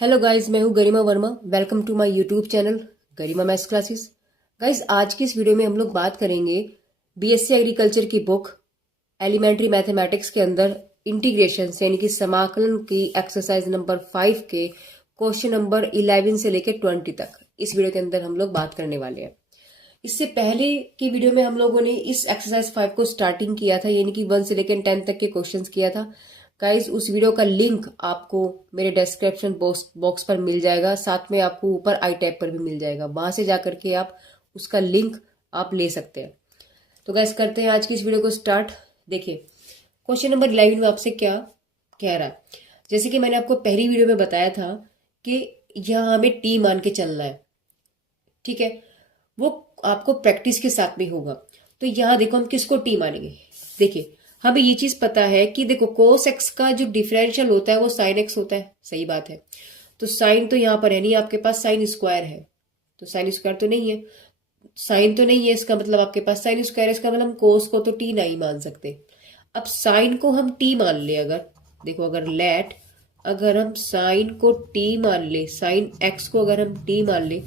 Hello guys, मैं हूँ Garima Verma. Welcome to my YouTube channel Garima maths classes. Guys, आज की इस वीडियो में हम लोग बात करेंगे बीएससी एग्रीकल्चर की बुक एलिमेंट्री मैथमेटिक्स के अंदर इंटीग्रेशन यानी कि समाकलन की एक्सरसाइज नंबर 5 के क्वेश्चन नंबर 11 से लेकर 20 तक इस वीडियो के अंदर हम लोग बात करने वाले हैं। इससे पहले की वीडियो में हम लोगों ने इस एक्सरसाइज 5 को स्टार्टिंग किया था, यानी कि 1 से लेकर 10 तक के क्वेश्चंस किया था। गाइज, उस वीडियो का लिंक आपको मेरे डिस्क्रिप्शन बॉक्स पर मिल जाएगा, साथ में आपको ऊपर आई टैब पर भी मिल जाएगा। वहां से जाकर के आप उसका लिंक आप ले सकते हैं। तो गाइज, करते हैं आज की इस वीडियो को स्टार्ट। देखिए, क्वेश्चन नंबर 11 में आपसे क्या कह रहा है। जैसे कि मैंने आपको पहली वीडियो में बताया था कि यहाँ हमें टी मान के चलना है, ठीक है। वो आपको प्रैक्टिस के साथ में होगा। तो यहाँ देखो, हम किसको टी मानेंगे। देखिए, हमें ये चीज पता है कि देखो, कोस एक्स का जो डिफरेंशियल होता है वो साइन एक्स होता है, सही बात है। तो साइन तो यहाँ पर है नहीं, आपके पास साइन स्क्वायर है, तो साइन स्क्वायर तो नहीं है, साइन तो नहीं है, इसका मतलब आपके पास साइन स्क्वायर है। इसका मतलब हम कोस को तो टी नहीं मान सकते। अब साइन को हम टी मान ले, अगर देखो, अगर हम साइन को टी मान ले, साइन एक्स को अगर हम टी मान ले,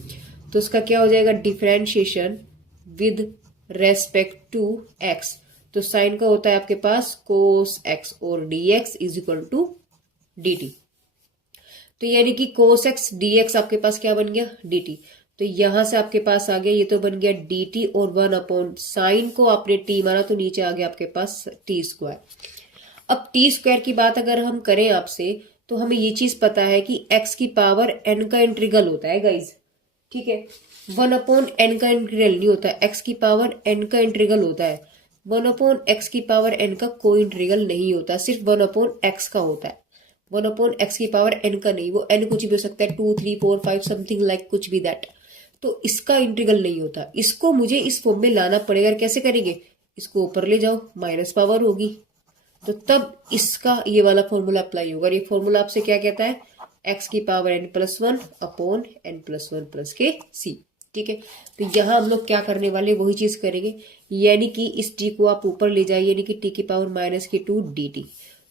तो उसका क्या हो जाएगा, differentiation with respect to x. तो साइन का होता है आपके पास कोस एक्स और d x is equal to d t. तो यानी कि कोस एक्स डी एक्स आपके पास क्या बन गया, डी टी। तो यहां से आपके पास आ गया, ये तो बन गया डी टी, और 1 अपॉन साइन को आपने टी माना तो नीचे आ गया आपके पास टी स्क्वायर। अब टी स्क्वायर की बात अगर हम करें आपसे, तो हमें ये चीज पता है कि एक्स की पावर एन का इंटीग्रल होता है गाइज, ठीक है। 1/n का इंटीग्रल नहीं होता, एक्स की पावर n का इंटीग्रल होता है। 1/x की पावर n का कोई इंटीग्रल नहीं होता, सिर्फ 1/x का होता है। 1/x की पावर n का नहीं, वो n कुछ भी हो सकता है, 2 3 4 5 समथिंग लाइक कुछ भी दैट। तो इसका इंटीग्रल नहीं होता, इसको मुझे इस फॉर्म में लाना पड़ेगा। कैसे करेंगे, इसको ऊपर ले जाओ, माइनस पावर होगी, तो तब इसका ये वाला फॉर्मूला अप्लाई होगा। ये फॉर्मूला आपसे क्या कहता है, एक्स की power n+1 upon n+1 plus के सी, ठीक है। तो यहाँ हम लोग क्या करने वाले, वही चीज करेंगे, यानी कि इस टी को आप ऊपर ले जाइए, यानी कि टी की पावर -2 डी टी।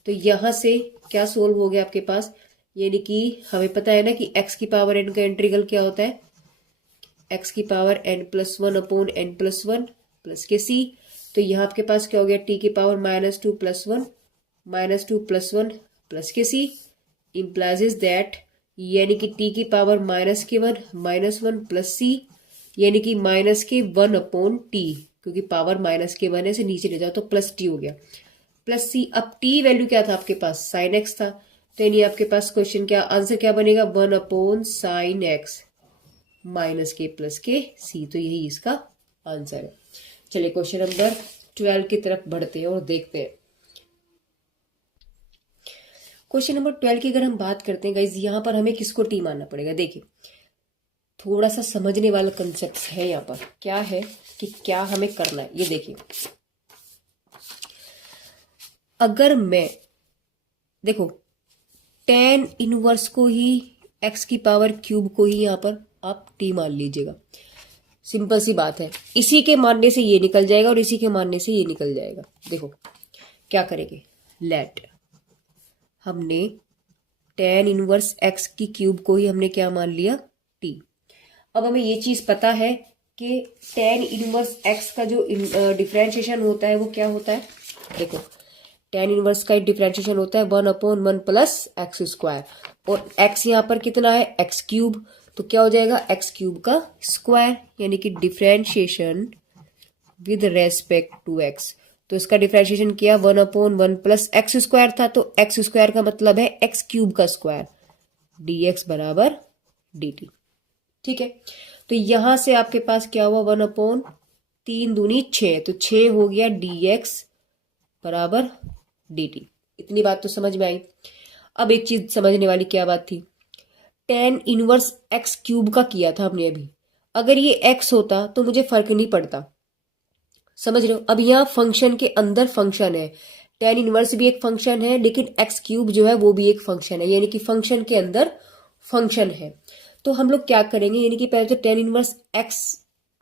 तो यहाँ से क्या सोल्व हो गया आपके पास, यानी कि हमें पता है ना कि एक्स की पावर n का इंटीग्रल क्या होता है, एक्स की power n+1 upon n+1 plus के सी। तो यहाँ आपके पास क्या हो गया, टी की पावर -2 + 1 -2 + 1 प्लस के सी implies दैट, यानी कि टी की पावर -1 -1 प्लस सी, यानी कि -1 अपॉन टी, क्योंकि पावर -1 है, से नीचे ले जाओ तो प्लस टी हो गया, प्लस सी। अब टी वैल्यू क्या था आपके पास, साइन एक्स था। तो यानी आपके पास क्वेश्चन क्या आंसर क्या बनेगा, 1/sin x -k प्लस के सी। तो यही इसका आंसर है। चलिए क्वेश्चन नंबर 12 की तरफ बढ़ते हैं और देखते हैं। क्वेश्चन नंबर 12 की अगर हम बात करते हैं गाइज, यहाँ पर हमें किसको टी मानना पड़ेगा। देखिए, थोड़ा सा समझने वाला कंसेप्ट है यहाँ पर। क्या है कि क्या हमें करना है, ये देखिए। अगर मैं देखो, tan इनवर्स को ही, x की पावर क्यूब को ही यहाँ पर आप टी मान लीजिएगा। सिंपल सी बात है, इसी के मानने से ये निकल जाएगा और इसी के मानने से ये निकल जाएगा। देखो क्या करेंगे, लेट हमने tan इनवर्स x की क्यूब को ही हमने क्या मान लिया, t। अब हमें ये चीज पता है कि tan इनवर्स x का जो डिफरेंशिएशन होता है वो क्या होता है। देखो, tan इनवर्स का डिफरेंशिएशन होता है 1/1 प्लस एक्स स्क्वायर, और x यहाँ पर कितना है, x क्यूब। तो क्या हो जाएगा, x क्यूब का स्क्वायर, यानी कि differentiation with respect to x। तो इसका डिफरेंशिएशन किया 1/1 प्लस एक्स स्क्वायर था, तो एक्स स्क्वायर का मतलब है एक्स क्यूब का स्क्वायर, dx बराबर dt, ठीक है। तो यहां से आपके पास क्या हुआ, 1/3 दूनी 6, तो 6 हो गया dx बराबर dt। इतनी बात तो समझ में आई। अब एक चीज समझने वाली क्या बात थी, tan इनवर्स x क्यूब का किया था हमने अभी। अगर ये x होता तो मुझे फर्क नहीं पड़ता, समझ रहे हो। अब यहाँ फंक्शन के अंदर फंक्शन है, tan इनवर्स भी एक फंक्शन है, लेकिन x क्यूब जो है वो भी एक फंक्शन है, यानी कि फंक्शन के अंदर फंक्शन है। तो हम लोग क्या करेंगे, यानी कि पहले तो tan इनवर्स x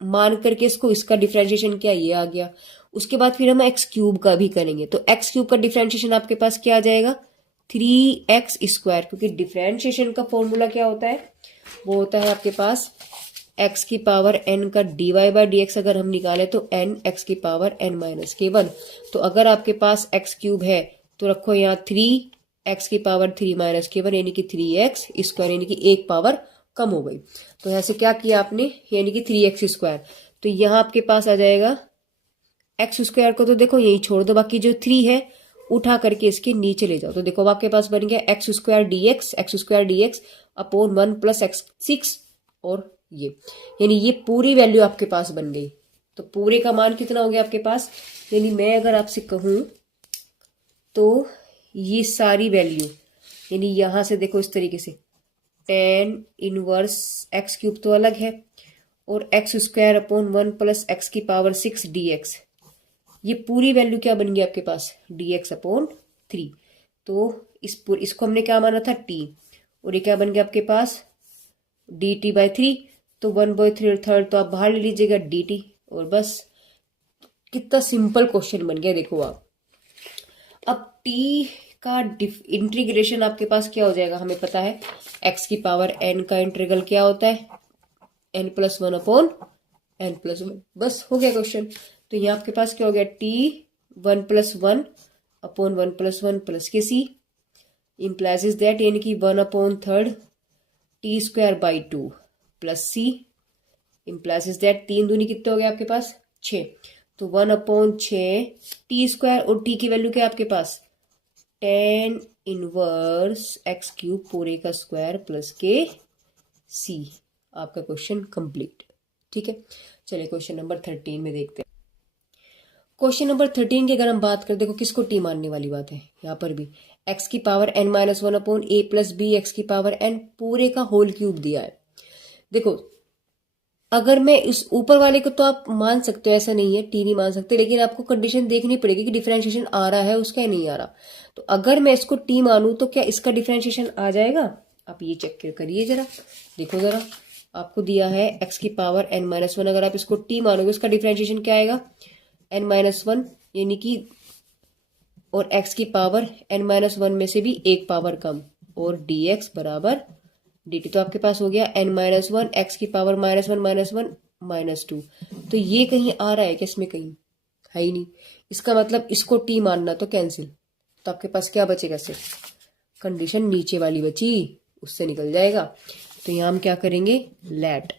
मान करके इसको, इसका डिफरेंशिएशन क्या ये आ गया, उसके बाद फिर हम एक्स क्यूब का भी करेंगे। तो एक्स क्यूब का डिफरेंशिएशन आपके पास क्या आ जाएगा, 3x², क्योंकि डिफरेंशिएशन का फॉर्मूला क्या होता है, वो होता है आपके पास x की पावर n का dy/dx अगर हम निकालें तो n x की पावर n-1। तो अगर आपके पास x³ है तो रखो यहाँ 3x की पावर 3-1 यानी कि 3x² यानी कि एक पावर कम हो गई। तो यहाँ से क्या किया आपने, यानी कि 3x²। तो यहाँ आपके पास आ जाएगा x² को तो देखो यही छोड़ दो, बाकी जो 3 है उठा करके इसके नीचे ले जाओ। तो देखो अब आपके पास बन गया x² dx अपॉन 1 + x6 और ये, यानी ये पूरी वैल्यू आपके पास बन गई। तो पूरे का मान कितना हो गया आपके पास, यानी मैं अगर आपसे कहूं तो ये सारी वैल्यू, यानी यहां से देखो इस तरीके से tan इनवर्स x³ तो अलग है और x² अपॉन 1 + x की पावर 6 dx, ये पूरी वैल्यू क्या बन गई आपके पास, dx अपॉन 3। तो इसको हमने क्या माना था t, और ये क्या बन गया आपके पास dt/3। तो 1/3 तो आप बाहर ले लीजिएगा dt, और बस कितना सिंपल क्वेश्चन बन गया देखो आप। अब t का इंटीग्रेशन आपके पास क्या हो जाएगा, हमें पता है x की पावर n का इंटीग्रल क्या होता है, n+1 अपॉन n+1, बस हो गया क्वेश्चन। तो यहाँ आपके पास क्या हो गया, t 1+1 अपॉन 1+1 प्लस के c इम्प्लाइज दैट, यानी कि 1/3 t²/2 plus c implies that 3 दूनी कितने हो गए आपके पास 6। तो 1/6 t² और t की वैल्यू क्या है आपके पास tan इनवर्स x³ पूरे का स्क्वायर प्लस के c। आपका क्वेश्चन कंप्लीट। ठीक है, चलिए क्वेश्चन नंबर 13 में देखते हैं। क्वेश्चन नंबर 13 की अगर हम बात करें, देखो किसको टी मानने वाली बात है, यहाँ पर भी x की power n-1 upon a + b x की पावर n पूरे का होल क्यूब दिया है। देखो अगर मैं इस ऊपर वाले को तो आप मान सकते हो, ऐसा नहीं है टी नहीं मान सकते, लेकिन आपको कंडीशन देखनी पड़ेगी कि डिफरेंशिएशन आ रहा है उसका या नहीं आ रहा। तो अगर मैं इसको टी मानूं तो क्या इसका डिफरेंशिएशन आ जाएगा, आप ये चेक करिए जरा, देखो जरा आपको दिया है x की पावर n-1, अगर आप इसको टी मानोगे उसका डिफरेंशिएशन क्या आएगा n-1, यानी कि और x की पावर n-1 में से भी एक पावर कम, और dx बराबर dt। तो आपके पास हो गया n-1 x की पावर -1 -2। तो ये कहीं आ रहा है क्या, इसमें कहीं है ही नहीं, इसका मतलब इसको t मानना तो कैंसिल। तो आपके पास क्या बचेगा, सिर्फ कंडीशन नीचे वाली बची, उससे निकल जाएगा। तो यहाँ हम क्या करेंगे, लेट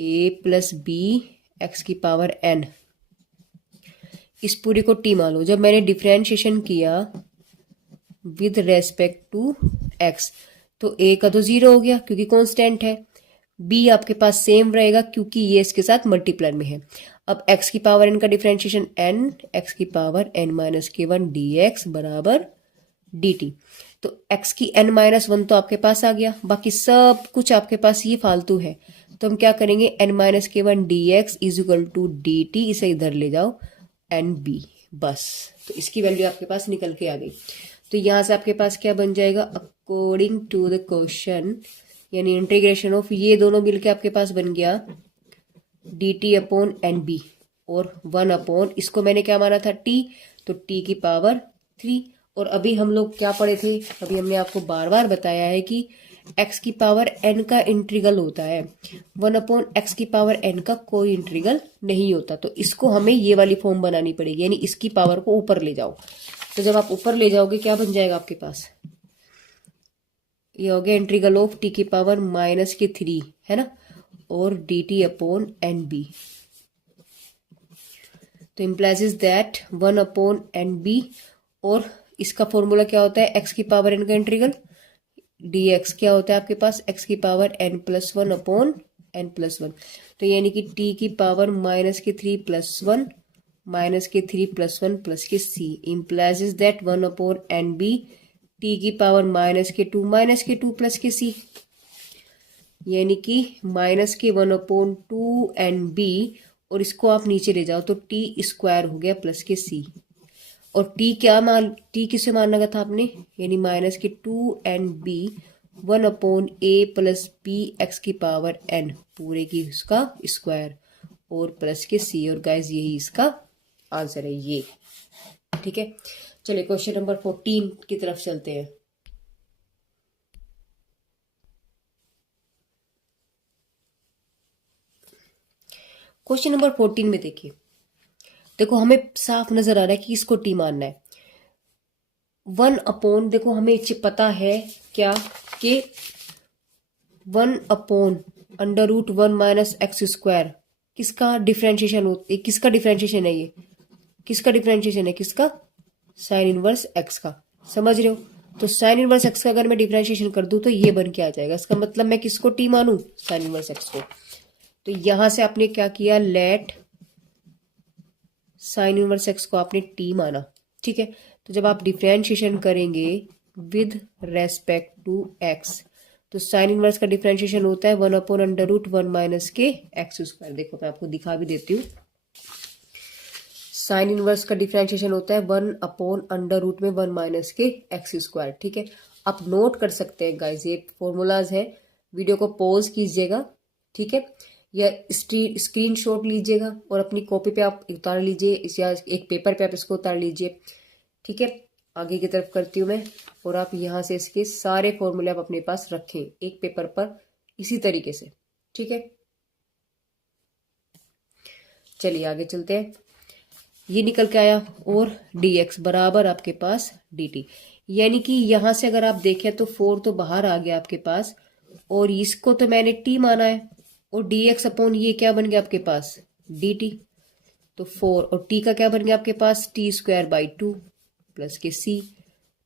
a + b x की पावर n, इस पूरी को टी मान लो। जब मैंने डिफरेंशिएशन किया विद रेस्पेक्ट टू x, तो a का तो 0 हो गया क्योंकि कांस्टेंट है, b आपके पास सेम रहेगा क्योंकि ये इसके साथ मल्टीप्लाई में है। अब x की पावर n का डिफरेंशिएशन n x की पावर n-1 dx बराबर dt। तो x की n-1 तो आपके पास आ गया, बाकी सब कुछ आपके पास ये फालतू है। तो हम क्या करेंगे, n-1 dx = dt, इसे इधर ले जाओ nb, बस। तो इसकी वैल्यू आपके पास निकल के आ गई। तो यहां से आपके पास क्या बन जाएगा, अकॉर्डिंग टू द क्वेश्चन, यानी इंटीग्रेशन ऑफ ये दोनों मिलके आपके पास बन गया dt अपॉन nb, और 1 इसको मैंने क्या माना था t, तो t की पावर 3। और अभी हम लोग क्या पढ़े थे, अभी हमने आपको बार बार बताया है कि x की पावर n का इंटीग्रल होता है, 1/x की पावर n का कोई इंटीग्रल नहीं होता। तो इसको हमें ये वाली फॉर्म बनानी पड़ेगी, यानी इसकी पावर को ऊपर ले जाओ। तो जब आप ऊपर ले जाओगे क्या बन जाएगा आपके पास, ये हो गया इंटीग्रल ऑफ t की पावर -3 है ना, और dt अपॉन nb। तो इम्प्लाइज दैट 1/nb, और इसका फॉर्मूला क्या होता है, x की पावर n का इंटीग्रल dx क्या होता है आपके पास, x की पावर n+1 अपॉन n+1। तो यानी कि t की पावर -3 + 1 -3 + 1 प्लस के c implies that 1/nb t की पावर -2 प्लस के c, यानी कि -1/2nb, और इसको आप नीचे ले जाओ तो t² हो गया प्लस के c। और t किसे मानना था आपने, यानी -2nb 1/a + b x की पावर n पूरे की उसका स्क्वायर, और प्लस के c। और गाइस यही इसका आंसर है ये। ठीक है, चलिए क्वेश्चन नंबर 14 की तरफ चलते हैं। क्वेश्चन नंबर 14 में देखिए, देखो हमें साफ नजर आ रहा है कि इसको टी मानना है। 1 अपॉन, देखो हमें पता है क्या कि 1/√1 - x², किसका डिफरेंशिएशन किसका डिफरेंशिएशन है, ये किसका डिफरेंशिएशन है, किसका, साइन इनवर्स एक्स का। समझ रहे हो? तो साइन इनवर्स एक्स का अगर मैं डिफरेंशिएशन कर दूं तो ये बन के आ जाएगा। इसका मतलब मैं किसको टी मानूं, साइन इनवर्स एक्स को। तो यहां से आपने क्या किया, लेट साइन इनवर्स एक्स को आपने टी माना। ठीक है, तो जब आप डिफरेंशिएशन करेंगे विद रेस्पेक्ट टू एक्स, तो साइन इनवर्स का डिफरेंशिएशन होता है 1/√1 - के x²। देखो मैं आपको दिखा भी देती हूँ। साइन इनवर्स का डिफरेंशिएशन होता है 1/√1 - के x²। ठीक है, आप नोट कर सकते हैं गाइस, ये फॉर्मूलाज है। वीडियो को पॉज कीजिएगा, ठीक है, या स्क्रीनशॉट लीजिएगा और अपनी कॉपी पे आप उतार लीजिए, या एक पेपर पे आप इसको उतार लीजिए। ठीक है, आगे की तरफ करती हूँ मैं, और आप यहाँ से इसके सारे फॉर्मूले आप अपने पास रखें एक पेपर पर इसी तरीके से। ठीक है, चलिए आगे चलते हैं। ये निकल के आया, और dx बराबर आपके पास dt, यानी कि यहां से अगर आप देखें तो 4 तो बाहर आ गया आपके पास, और इसको तो मैंने t माना है, और dx अपॉन ये क्या बन गया आपके पास, dt। तो 4 और t का क्या बन गया आपके पास, t²/2 प्लस के c।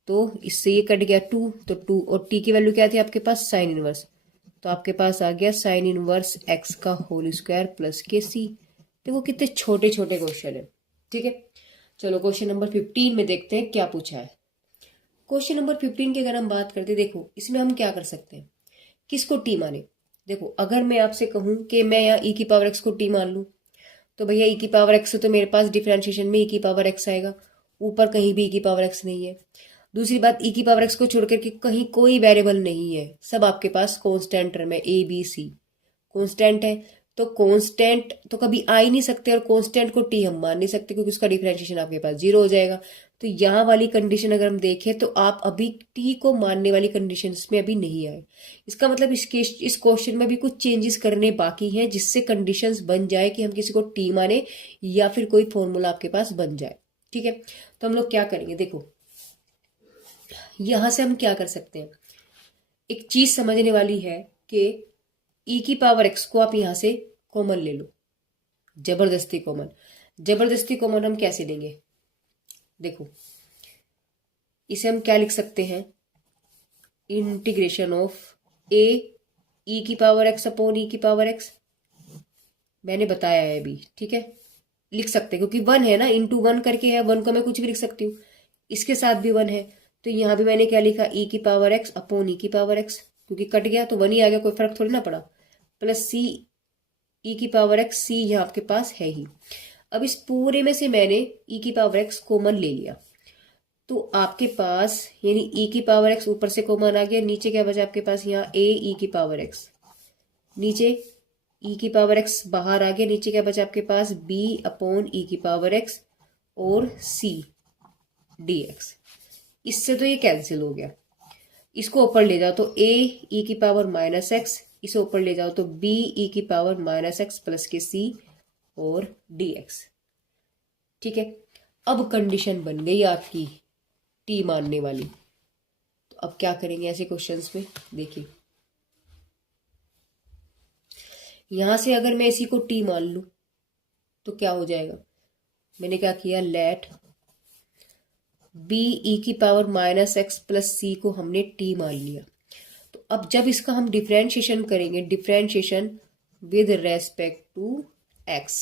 तो इससे ये कट गया 2, तो 2 और t की वैल्यू क्या थी आपके पास, साइन इनवर्स। तो आपके पास आ गया साइन इनवर्स x का होल स्क्वायर प्लस के c। देखो कितने छोटे छोटे क्वेश्चन है। ठीक है, चलो क्वेश्चन नंबर 15 में देखते हैं क्या पूछा है। क्वेश्चन नंबर 15 की अगर हम बात करते, देखो इसमें हम क्या कर सकते हैं, किसको टी माने। देखो अगर मैं आपसे कहूं कि मैं यहाँ e की पावर x को टी मान लूं, तो भैया e की पावर x तो मेरे पास डिफरेंशिएशन में e की पावर x आएगा, ऊपर कहीं भी e की पावर x नहीं है। दूसरी बात, e की पावर x को छोड़कर के कहीं कोई वेरिएबल नहीं है, सब आपके पास कांस्टेंट टर्म है, a b c कांस्टेंट है। तो कांस्टेंट तो कभी आ ही नहीं सकते, और कांस्टेंट को टी हम मान नहीं सकते क्योंकि उसका डिफरेंशिएशन आपके पास 0 हो जाएगा। तो यहाँ वाली कंडीशन अगर हम देखें तो आप अभी टी को मानने वाली कंडीशन में अभी नहीं आए। इसका मतलब इस क्वेश्चन में भी कुछ चेंजेस करने बाकी हैं, जिससे कंडीशंस बन जाए कि हम किसी को टी माने या फिर कोई फॉर्मूला आपके पास बन जाए। ठीक है, तो हम लोग क्या करेंगे, देखो यहां से हम क्या कर सकते हैं, एक चीज समझने वाली है कि e की पावर x को आप यहां से कॉमन ले लो, जबरदस्ती कॉमन। जबरदस्ती कॉमन हम कैसे लेंगे, देखो इसे हम क्या लिख सकते हैं, इंटीग्रेशन ऑफ a e की पावर x अपॉन e की पावर x। मैंने बताया है अभी, ठीक है, लिख सकते हैं क्योंकि 1 है ना, इंटू 1 करके है, 1 को मैं कुछ भी लिख सकती हूँ, इसके साथ भी 1 है। तो यहां भी मैंने क्या लिखा, e की पावर x अपॉन e की पावर x, क्योंकि कट गया तो 1 ही आ गया, कोई फर्क थोड़ी ना पड़ा, प्लस c e की पावर x, c यहाँ आपके पास है ही। अब इस पूरे में से मैंने e की पावर x कॉमन ले लिया, तो आपके पास यानी e की पावर x ऊपर से कॉमन आ गया, नीचे क्या बचा आपके पास, यहाँ a e की पावर x, नीचे e की पावर x बाहर आ गया, नीचे क्या बचा आपके पास, b अपॉन e की पावर x और c dx। इससे तो ये कैंसिल हो गया, इसको ऊपर ले जाओ तो a e की पावर माइनस x, इसे ऊपर ले जाओ तो b e की पावर माइनस x प्लस के c और dx। ठीक है, अब कंडीशन बन गई आपकी t मानने वाली। तो अब क्या करेंगे ऐसे क्वेश्चंस में, देखिए यहां से अगर मैं इसी को t मान लूं तो क्या हो जाएगा, मैंने क्या किया, लेट b e की power minus x plus c को हमने t मान लिया। तो अब जब इसका हम डिफरेंशिएशन करेंगे, differentiation with respect to x,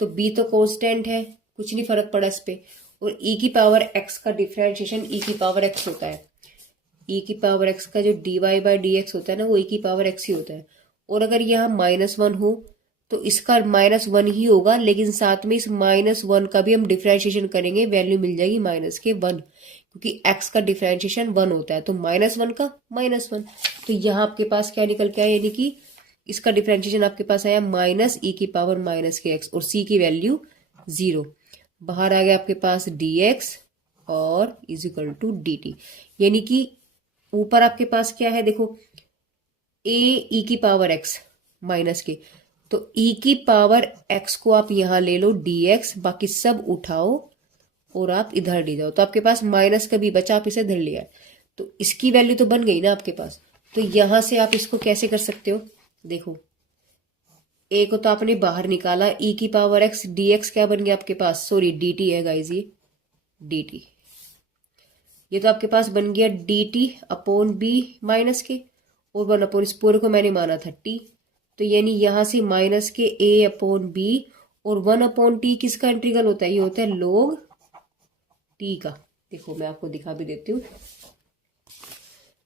तो b तो कांस्टेंट है, कुछ नहीं फर्क पड़ा इस पे, और e की पावर x का डिफरेंशिएशन e की पावर x होता है। e की पावर x का जो dy/dx होता है ना, वो e की पावर x ही होता है। और अगर यहाँ -1 हो तो इसका -1 ही होगा, लेकिन साथ में इस -1 का भी हम डिफरेंशिएशन करेंगे, वैल्यू मिल जाएगी -1, क्योंकि x का डिफरेंशिएशन 1 होता है, तो -1 का -1। तो यहाँ आपके पास क्या निकल के आया, यानी कि इसका डिफरेंशिएशन आपके पास आया -e की पावर -kx, और c की वैल्यू 0। बाहर आ गया आपके पास dx और is equal to d t. यानी कि ऊपर आपके पास क्या है, देखो ए ई की पावर एक्स माइनस के, तो ई की पावर एक्स को आप यहां ले लो डी एक्स, बाकी सब उठाओ और आप इधर ले जाओ, तो आपके पास माइनस का भी बचा, आप इसे इधर ले आए, तो इसकी वैल्यू तो बन गई ना आपके पास। तो यहां से आप इसको कैसे कर सकते हो, देखो ए को तो आपने बाहर निकाला, ई की पावर एक्स डी एक्स क्या बन गया आपके पास, सॉरी डी टी है गाइज, ये डी टी, ये तो आपके पास बन गया d t upon b minus k, और वन अपॉन इस पूरे को मैंने माना था टी, तो यानी यहां से माइनस के ए अपॉन बी, और वन अपॉन टी किसका इंटीग्रल होता है, ये होता है लोग टी का। देखो मैं आपको दिखा भी देती हूँ,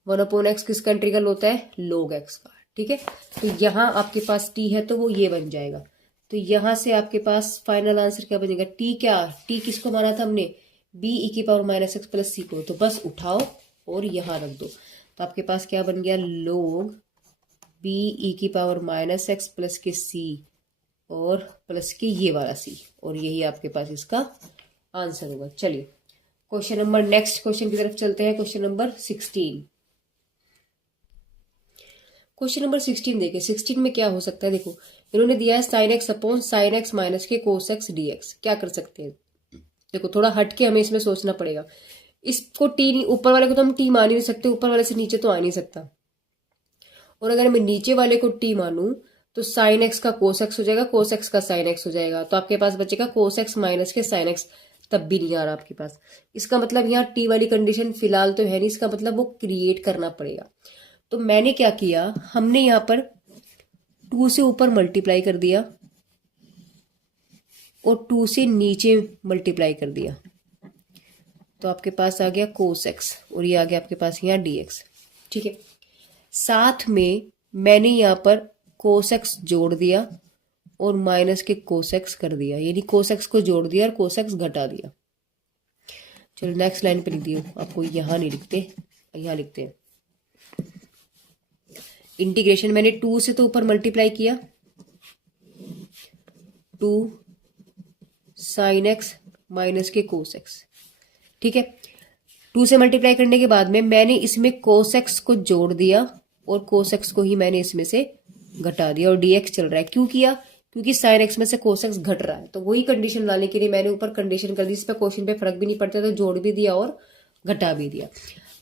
वन अपॉन एक्स किसका इंटीग्रल होता है, लोग एक्स का, ठीक है। तो यहाँ आपके पास टी है तो वो ये बन जाएगा, तो यहां से आपके पास फाइनल आंसर क्या बनेगा, टी क्या, टी किसको माना था हमने, बी ई की पावर माइनस एक्स प्लस सी को, तो बस उठाओ और यहां रख दो, तो आपके पास क्या बन गया, लोग बी ई की पावर माइनस एक्स प्लस के सी और प्लस के ये वाला सी, और यही आपके पास इसका आंसर होगा। चलिए क्वेश्चन नंबर, नेक्स्ट क्वेश्चन की तरफ चलते हैं, क्वेश्चन नंबर 16। क्वेश्चन नंबर 16 देखिए, 16 में क्या हो सकता है, देखो इन्होंने दिया है sine x upon sine x minus के कोस एक्स डी एक्स, क्या कर सकते हैं, देखो थोड़ा हट के हमें इसमें सोचना पड़ेगा, इसको टी नहीं, ऊपर वाले को तो हम टी मान ही नहीं सकते, ऊपर वाले से नीचे तो आ नहीं सकता, और अगर मैं नीचे वाले को टी मानूं तो साइन एक्स का कोस एक्स हो जाएगा, कोस एक्स का साइन एक्स हो जाएगा, तो आपके पास बचेगा कोस एक्स माइनस के साइन एक्स, तब भी नहीं आ रहा आपके पास, इसका मतलब यहाँ टी वाली कंडीशन फिलहाल तो है नहीं, इसका मतलब वो क्रिएट करना पड़ेगा। तो मैंने क्या किया, हमने यहाँ पर 2 से ऊपर मल्टीप्लाई कर दिया और 2 से नीचे मल्टीप्लाई कर दिया, तो आपके पास आ गया कोस एक्स, और ये आ गया आपके पास यहाँ डी एक्स, ठीक है। साथ में मैंने यहाँ पर कोस एक्स जोड़ दिया और माइनस के कोस एक्स कर दिया, यानी कोस एक्स को जोड़ दिया और कोस एक्स घटा दिया। चलो नेक्स्ट लाइन पे लिख दियो, आपको यहाँ नहीं लिखते, यहाँ लिखते हैं, इंटीग्रेशन मैंने 2 से तो ऊपर मल्टीप्लाई किया, 2 साइन एक्स माइनस के कोस एक्स, ठीक है। 2 से मल्टीप्लाई करने के बाद में मैंने इसमें कोस एक्स को जोड़ दिया और कोस एक्स को ही मैंने इसमें से घटा दिया, और डीएक्स चल रहा है, क्यों किया, क्योंकि साइन एक्स में से कोस एक्स घट रहा है, तो वही कंडीशन लाने के लिए मैंने ऊपर कंडीशन कर दी, इस पर क्वेश्चन पे फर्क भी नहीं पड़ता, तो जोड़ भी दिया और घटा भी दिया।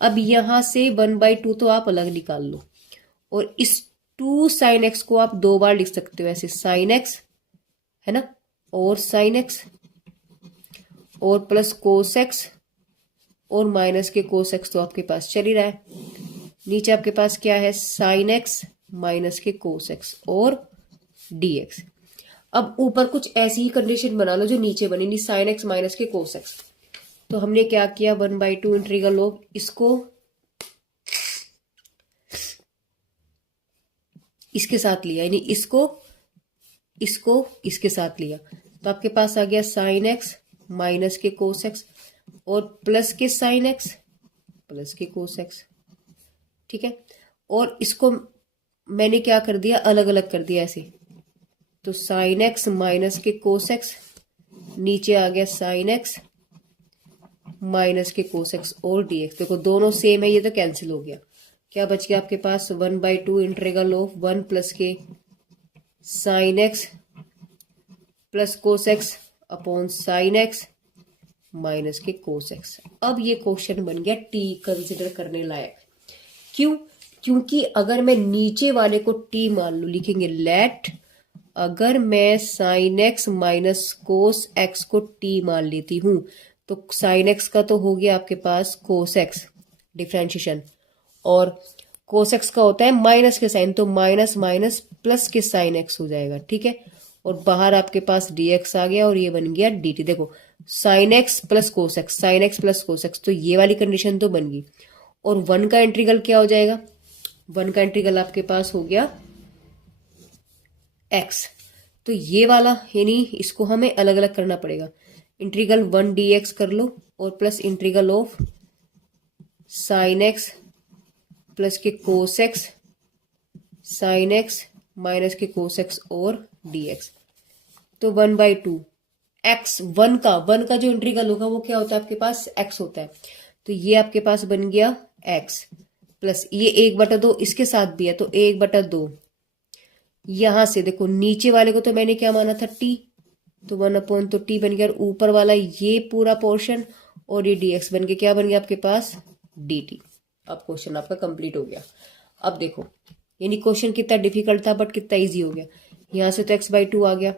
अब यहां से 1/2 तो आप अलग निकाल लो, और इस 2 साइन एक्स को आप 2 बार लिख सकते हो, ऐसे साइन एक्स है ना, और साइन एक्स और प्लस कोस एक्स और माइनस के कोस एक्स तो आपके पास चल ही रहा है, नीचे आपके पास क्या है, साइन एक्स माइनस के कोस एक्स और डी एक्स। अब ऊपर कुछ ऐसी ही कंडीशन बना लो जो नीचे बनी, नहीं साइन एक्स माइनस के कोस एक्स, तो हमने क्या किया, 1/2 इंटीग्रल ऑफ इसको इसके साथ लिया, यानी इसको इसके साथ लिया, तो आपके पास आ गया साइन एक्स माइनस के कोस एक्स और प्लस के साइन एक्स प्लस के कोस एक्स, ठीक है। और इसको मैंने क्या कर दिया, अलग अलग कर दिया ऐसे, तो साइन एक्स माइनस के कोस एक्स, नीचे आ गया साइन एक्स माइनस के कोस एक्स और डी एक्स, देखो दोनों सेम है, ये तो कैंसिल हो गया, क्या बच गया आपके पास, 1/2 इंटीग्रल ऑफ 1 प्लस के sign x plus cos x upon sine x minus के कोस एक्स। अब ये क्वेश्चन बन गया टी कंसिडर करने लायक, क्यों, क्योंकि अगर मैं नीचे वाले को टी मान लू, लिखेंगे लेट, अगर मैं sign x minus cos x को टी मान लेती हूं, तो साइन एक्स का तो हो गया आपके पास कोस एक्स डिफ्रेंशिएशन, और कोस एक्स का होता है माइनस के साइन, तो माइनस माइनस प्लस के साइन एक्स हो जाएगा, ठीक है। और बाहर आपके पास dx आ गया और ये बन गया dt, देखो sign x plus cos x, sine x plus cos x, तो ये वाली कंडीशन तो बन गई, और 1 का इंटीग्रल क्या हो जाएगा, 1 का इंटीग्रल आपके पास हो गया x, तो ये वाला यानी इसको हमें अलग अलग करना पड़ेगा, इंटीग्रल 1 dx कर लो और plus integral of sine x plus के cos x sine x minus के कोस एक्स और dx, तो 1/2 एक्स वन का जो इंटीग्रल होगा वो क्या होता है आपके पास, एक्स होता है। तो ये आपके पास बन गया एक्स प्लस ये 1/2 इसके साथ भी है तो 1/2। यहां से देखो नीचे वाले को तो मैंने क्या माना था टी, तो 1 तो टी बन गया, और ऊपर वाला ये पूरा पोर्शन और ये dx बन के क्या बन गया आपके पास dt। अब क्वेश्चन आपका कंप्लीट हो गया। अब देखो यानी क्वेश्चन कितना डिफिकल्ट था बट कितना इजी हो गया। यहां से तो x/2 आ गया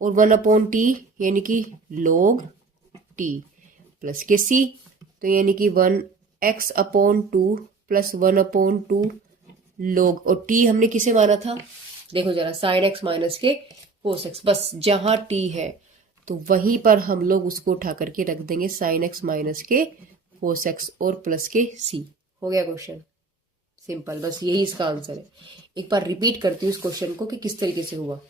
और 1/t यानी कि log t प्लस के c, तो यानी कि 1x/2 प्लस 1/2 log, और t हमने किसे माना था, देखो जरा साइन एक्स माइनस के कोस एक्स, बस जहां टी है तो वहीं पर हम लोग उसको उठा करके रख देंगे साइन एक्स माइनस के कोस एक्स और प्लस के सी। हो गया क्वेश्चन सिंपल, बस यही इसका आंसर है। एक बार रिपीट करती हूँ इस क्वेश्चन को कि किस तरीके से हुआ।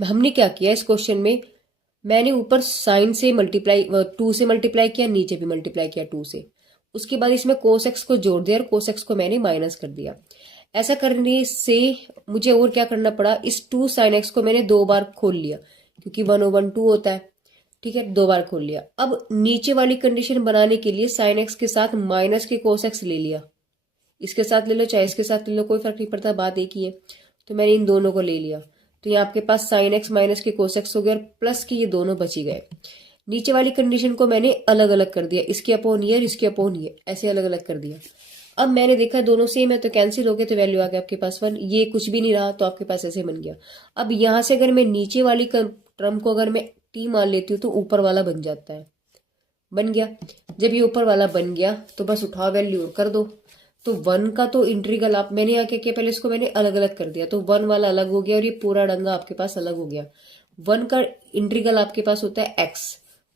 हमने क्या किया इस क्वेश्चन में, मैंने ऊपर साइन से मल्टीप्लाई 2 से मल्टीप्लाई किया, नीचे भी मल्टीप्लाई किया 2 से, उसके बाद इसमें कोस एक्स को जोड़ दिया और कोस एक्स को मैंने माइनस कर दिया। ऐसा करने से मुझे और क्या करना पड़ा, इस 2 साइन एक्स को मैंने 2 बार खोल लिया क्योंकि 1/2 होता है, ठीक है, 2 बार खोल लिया। अब नीचे वाली कंडीशन बनाने के लिए साइन एक्स के साथ माइनस के कोस एक्स ले लिया, इसके साथ ले लो चाहे इसके साथ ले लो कोई फर्क नहीं पड़ता, बात एक ही है। तो मैंने इन दोनों को ले लिया, तो यहाँ आपके पास साइन एक्स माइनस के कोस एक्स हो गया और प्लस के ये दोनों बची गए। नीचे वाली कंडीशन को मैंने अलग अलग कर दिया, इसके अपॉन ये और इसके अपॉन ये, ऐसे अलग अलग कर दिया। अब मैंने देखा दोनों सेम है तो कैंसिल हो गए, तो वैल्यू आ गया आपके पास 1, ये कुछ भी नहीं रहा तो आपके पास ऐसे बन गया। अब यहां से अगर मैं नीचे वाली टर्म को अगर मैं टी मान लेती हूँ तो ऊपर वाला बन जाता है, बन गया। जब ये ऊपर वाला बन गया तो बस उठाओ वैल्यू और कर दो। तो 1 का तो इंटीग्रल आप, मैंने यहाँ क्या किया पहले इसको मैंने अलग अलग कर दिया, तो 1 वाला अलग हो गया और ये पूरा डंगा आपके पास अलग हो गया। 1 का इंटीग्रल आपके पास होता है x,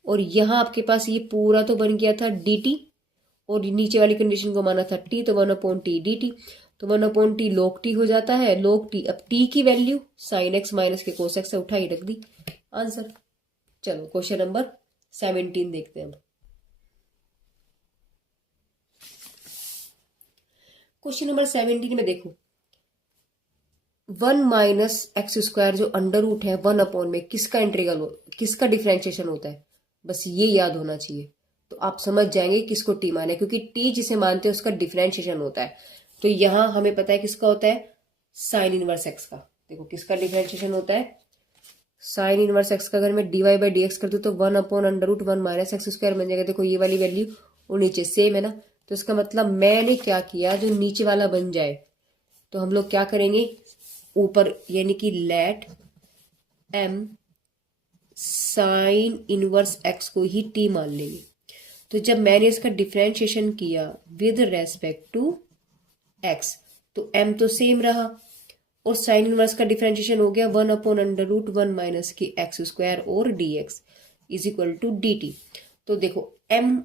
और यहाँ आपके पास ये पूरा तो बन गया था dt, और नीचे वाली कंडीशन को माना था t, तो 1/t dt, तो 1/t log t हो जाता है, log t। अब t की वैल्यू साइन एक्स माइनस के कोस एक्स से उठाई रख दी, आंसर। चलो क्वेश्चन नंबर 17 देखते हैं। क्वेश्चन नंबर 17 में देखो 1 माइनस एक्स स्क्वायर जो अंडर रूट है 1 में किसका इंटीग्रल हो, किसका डिफरेंशिएशन होता है, बस ये याद होना चाहिए। तो आप समझ जाएंगे किसको टी माने, क्योंकि टी जिसे मानते हैं उसका डिफरेंशिएशन होता है। तो यहां हमें पता है किसका होता है, साइन इनवर्स एक्स का। देखो किसका डिफरेंशिएशन होता है, साइन इनवर्स एक्स का। अगर मैं dy बाई डी एक्स कर दूं तो 1/√1 माइनस एक्स स्क्वायर बन जाएगा। देखो ये वाली वैल्यू और नीचे सेम है ना, तो इसका मतलब मैंने क्या किया, जो नीचे वाला बन जाए तो हम लोग क्या करेंगे, ऊपर यानी कि let m sine inverse x को ही t मान लेंगे। तो जब मैंने इसका डिफरेंशिएशन किया विद रेस्पेक्ट टू x तो m तो सेम रहा, और साइन इनवर्स का डिफरेंशिएशन हो गया 1/√1 माइनस की एक्स स्क्वायर और dx is equal to dt। तो देखो m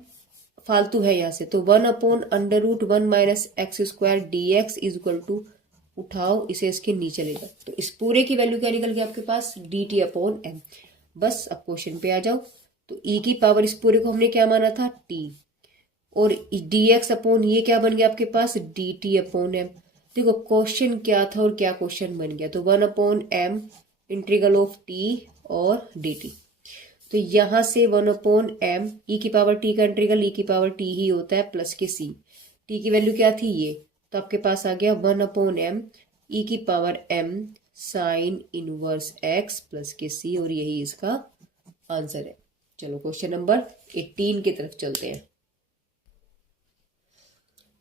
फालतू है यहाँ से, तो 1/√1 minus x square dx is equal to, उठाओ इसे इसके नीचे ले जाओ, तो इस पूरे की वैल्यू क्या निकल गई आपके पास dt/m। बस अब क्वेश्चन पे आ जाओ, तो e की पावर इस पूरे को हमने क्या माना था t, और dx अपॉन ये क्या बन गया आपके पास dt/m। देखो क्वेश्चन क्या था और क्या क्वेश्चन बन गया, तो 1/m इंटीग्रल ऑफ t और dt। तो यहां से 1/m e की पावर t का इंटीग्रल e की पावर t ही होता है प्लस के c, t की वैल्यू क्या थी ये, तो आपके पास आ गया 1/m e की power m sine inverse x plus के c, और यही इसका आंसर है। चलो क्वेश्चन नंबर 18 की तरफ चलते हैं।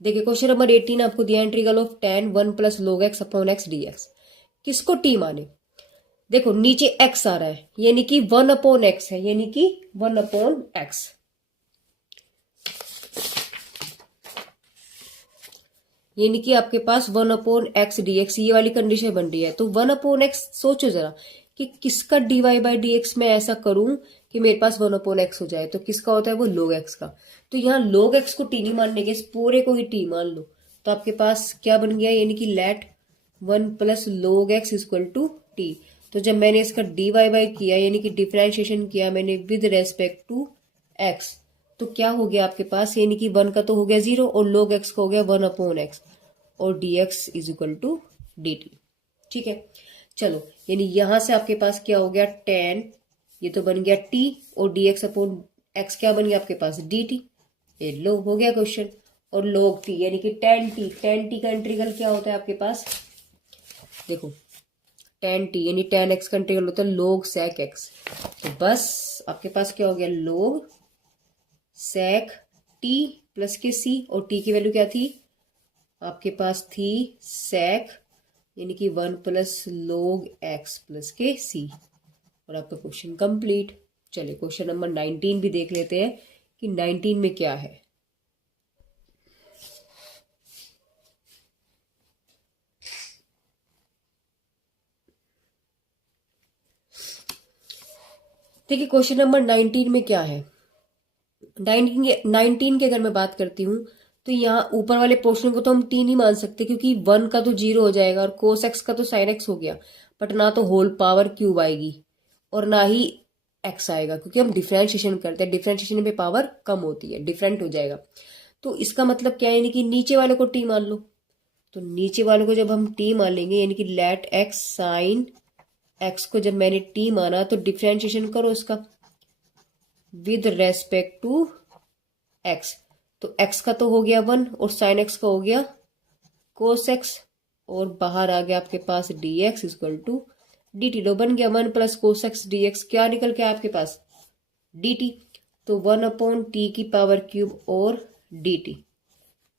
देखिए क्वेश्चन नंबर 18 आपको दिया integral of tan 1 plus log x upon x dx, किसको t माने। देखो नीचे x आ रहा है यानी कि 1/x है, यानी कि 1/x, यानी कि आपके पास 1/x dx ये वाली कंडीशन बन रही है। तो 1/x सोचो जरा कि किसका dy बाई डी एक्स मैं ऐसा करूं कि मेरे पास 1/x हो जाए, तो किसका होता है वो log x का। तो यहाँ log x को t नहीं मानने के, इस पूरे को ही t मान लो, तो आपके पास क्या बन गया, यानी कि let 1 plus log x equal to t। तो जब मैंने इसका dy बाई किया यानी कि डिफरेंशिएशन किया मैंने विद रेस्पेक्ट टू x, तो क्या हो गया आपके पास, यानी कि 1 का तो हो गया 0 और log x का हो गया 1/x, और dx is equal to dt। ठीक है, चलो, यानी यहां से आपके पास क्या हो गया, टेन, ये तो बन गया टी, और डी एक्स अपॉन एक्स क्या बन गया आपके पास, डी टी। ये लो हो गया क्वेश्चन। और log टी यानी कि टेन टी, टेन टी का इंटीग्रल क्या होता है आपके पास, देखो टेन टी यानी टेन एक्स का इंटीग्रल होता है log sec एक्स। तो बस आपके पास क्या हो गया, log sec टी प्लस के सी, और टी की वैल्यू क्या थी आपके पास, थी sec यानी कि 1 प्लस log एक्स प्लस के सी। और आपका क्वेश्चन कंप्लीट। चलिए क्वेश्चन नंबर 19 भी देख लेते हैं कि 19 में क्या है। देखिए क्वेश्चन नंबर 19 में क्या है। 19 के अगर मैं बात करती हूँ तो यहाँ ऊपर वाले पोर्शन को तो हम टी नहीं मान सकते, क्योंकि 1 का तो 0 हो जाएगा और कोस एक्स का तो साइन एक्स हो गया, बट ना तो होल पावर क्यूब आएगी और ना ही एक्स आएगा, क्योंकि हम डिफ्रेंशिएशन करते हैं, डिफ्रेंशिएशन में पावर कम होती है, डिफरेंट हो जाएगा। तो इसका मतलब क्या है, यानी कि नीचे वाले को टी मान लो। तो नीचे वाले को जब हम टी मान लेंगे, यानी कि लेट एक्स साइन एक्स को जब मैंने टी माना, तो डिफ्रेंशिएशन करो इसका विद रेस्पेक्ट टू एक्स। तो एक्स का तो हो गया 1 और साइन एक्स का हो गया कोस एक्स, और बाहर आ गया आपके पास d x equal to d t. लो बन गया 1 plus cos x d x, क्या निकल के आपके पास, डी टी। तो 1 अपॉन टी की पावर क्यूब और डी टी।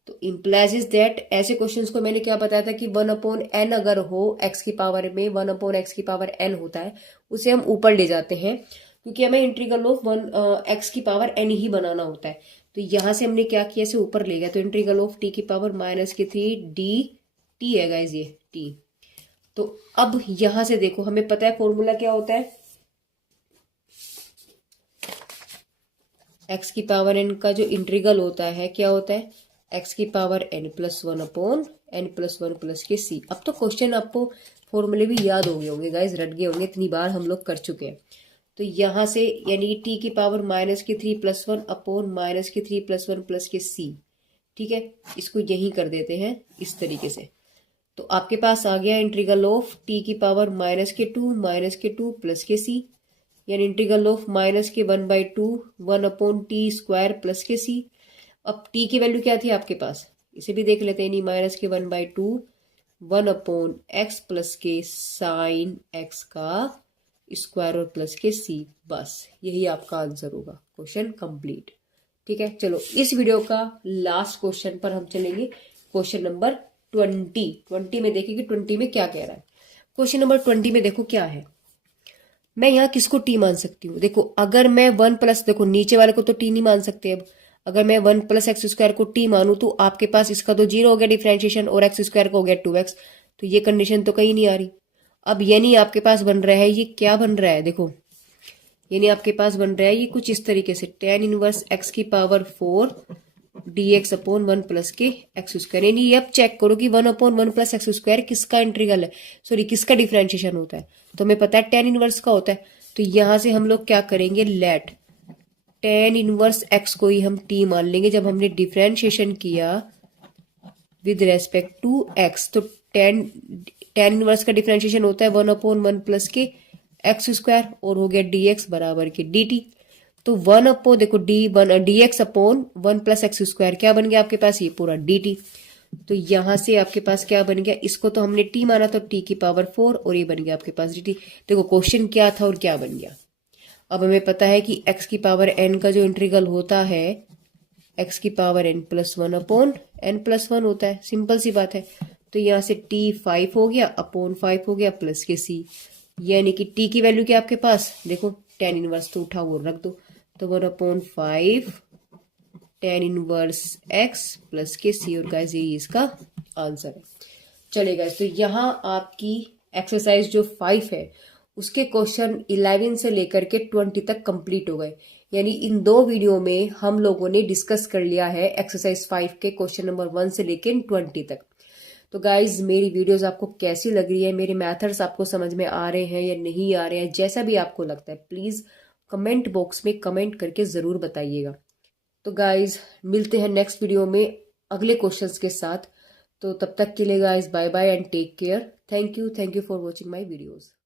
तो इम्प्लाइज इज दैट, ऐसे क्वेश्चंस को मैंने क्या बताया था कि 1 अपॉन एन अगर हो एक्स की पावर में, 1 अपॉन एक्स की पावर एन होता है, उसे हम ऊपर ले जाते हैं, क्योंकि हमें इंटीग्रल ऑफ 1 एक्स की पावर एन ही बनाना होता है। तो यहां से हमने क्या किया, इसे ऊपर ले गया, तो इंटीग्रल ऑफ टी की पावर माइनस की 3 डी टी है गाइज, ये टी। तो अब यहां से देखो, हमें पता है फॉर्मूला क्या होता है, एक्स की पावर एन का जो इंटीग्रल होता है क्या होता है, एक्स की power n plus 1 upon n plus 1 plus के सी। अब तो क्वेश्चन आपको फॉर्मूले भी याद हो गए होंगे गाइज, रट गए होंगे, इतनी बार हम लोग कर चुके हैं। तो यहां से यानी टी की पावर माइनस की 3 प्लस 1 अपॉन माइनस की 3 प्लस 1 प्लस के सी। ठीक है, इसको यही कर देते हैं इस तरीके से। तो आपके पास आ गया इंटीग्रल ऑफ टी की पावर माइनस के टू प्लस के सी, यानी इंटीग्रल ऑफ माइनस के 1/2 1 अपॉन टी स्क्वायर प्लस के सी। अब टी की वैल्यू क्या थी आपके पास, इसे भी देख लेते हैं, यानी माइनस के 1/2 1 अपॉन एक्स प्लस के साइन एक्स का स्क्वायर और प्लस के सी। बस यही आपका आंसर होगा, क्वेश्चन कंप्लीट। ठीक है, चलो इस वीडियो का लास्ट क्वेश्चन पर हम चलेंगे, क्वेश्चन नंबर 20 में देखेंगे 20 में क्या कह रहा है। क्वेश्चन नंबर 20 में देखो क्या है, मैं यहाँ किसको टी मान सकती हूँ, देखो अगर मैं 1 प्लस, देखो नीचे वाले को तो टी नहीं मान सकते, अब अगर मैं 1 प्लस एक्स स्क्वायर को टी मानू तो आपके पास इसका तो 0 हो गया डिफरेंशिएशन, और एक्स स्क्वायर का हो गया 2x, तो ये कंडीशन तो कहीं नहीं आ रही। अब यानी आपके पास बन रहा है, ये क्या बन रहा है, देखो यानी आपके पास बन रहा है ये कुछ इस तरीके से, tan इनवर्स एक्स की power 4 D x upon 1 plus के एक्स स्क्वायर। यानी अब चेक करो कि 1 अपॉन 1 प्लस एक्स स्क्वायर किसका इंटीग्रल है, सॉरी किसका डिफरेंशिएशन होता है, तो हमें पता है tan इनवर्स का होता है। तो यहां से हम लोग क्या करेंगे, लेट tan इनवर्स एक्स को ही हम टी मान लेंगे, जब हमने डिफरेंशिएशन किया विद रेस्पेक्ट टू एक्स। तो tan इनवर्स का डिफरेंशिएशन होता है 1 अपॉन 1 प्लस के एक्स स्क्वायर, और हो गया डी एक्स बराबर के डी टी। तो 1 अपो देखो D x upon 1 plus x square क्या बन गया आपके पास, ये पूरा डी टी। तो यहां से आपके पास क्या बन गया, इसको तो हमने टी माना तो टी की पावर 4, और ये बन गया आपके पास डी टी। देखो क्वेश्चन क्या था और क्या बन गया। अब हमें पता है कि एक्स की पावर एन का जो इंटीग्रल होता है, एक्स की power n plus 1 upon n plus 1 होता है, सिंपल सी बात है। तो यहाँ से टी 5 हो गया अपॉन 5 हो गया प्लस के सी, यानी कि टी की वैल्यू क्या आपके पास, देखो tan इनवर्स तो उठा वो रख दो, तो 1 upon 5 tan inverse x plus के सी, और गाइस ये इसका आंसर है। चलेगा, तो यहाँ आपकी एक्सरसाइज जो 5 है उसके क्वेश्चन 11 से लेकर के 20 तक कंप्लीट हो गए। यानी इन 2 वीडियो में हम लोगों ने डिस्कस कर लिया है एक्सरसाइज 5 के क्वेश्चन नंबर 1 से लेकर 20 तक। तो गाइज मेरी वीडियोस आपको कैसी लग रही है, मेरे मेथड्स आपको समझ में आ रहे हैं या नहीं आ रहे हैं, जैसा भी आपको लगता है प्लीज कमेंट बॉक्स में कमेंट करके जरूर बताइएगा। तो गाइज मिलते हैं नेक्स्ट वीडियो में अगले क्वेश्चंस के साथ। तो तब तक के लिए guys bye bye and take care. Thank you for watching my videos.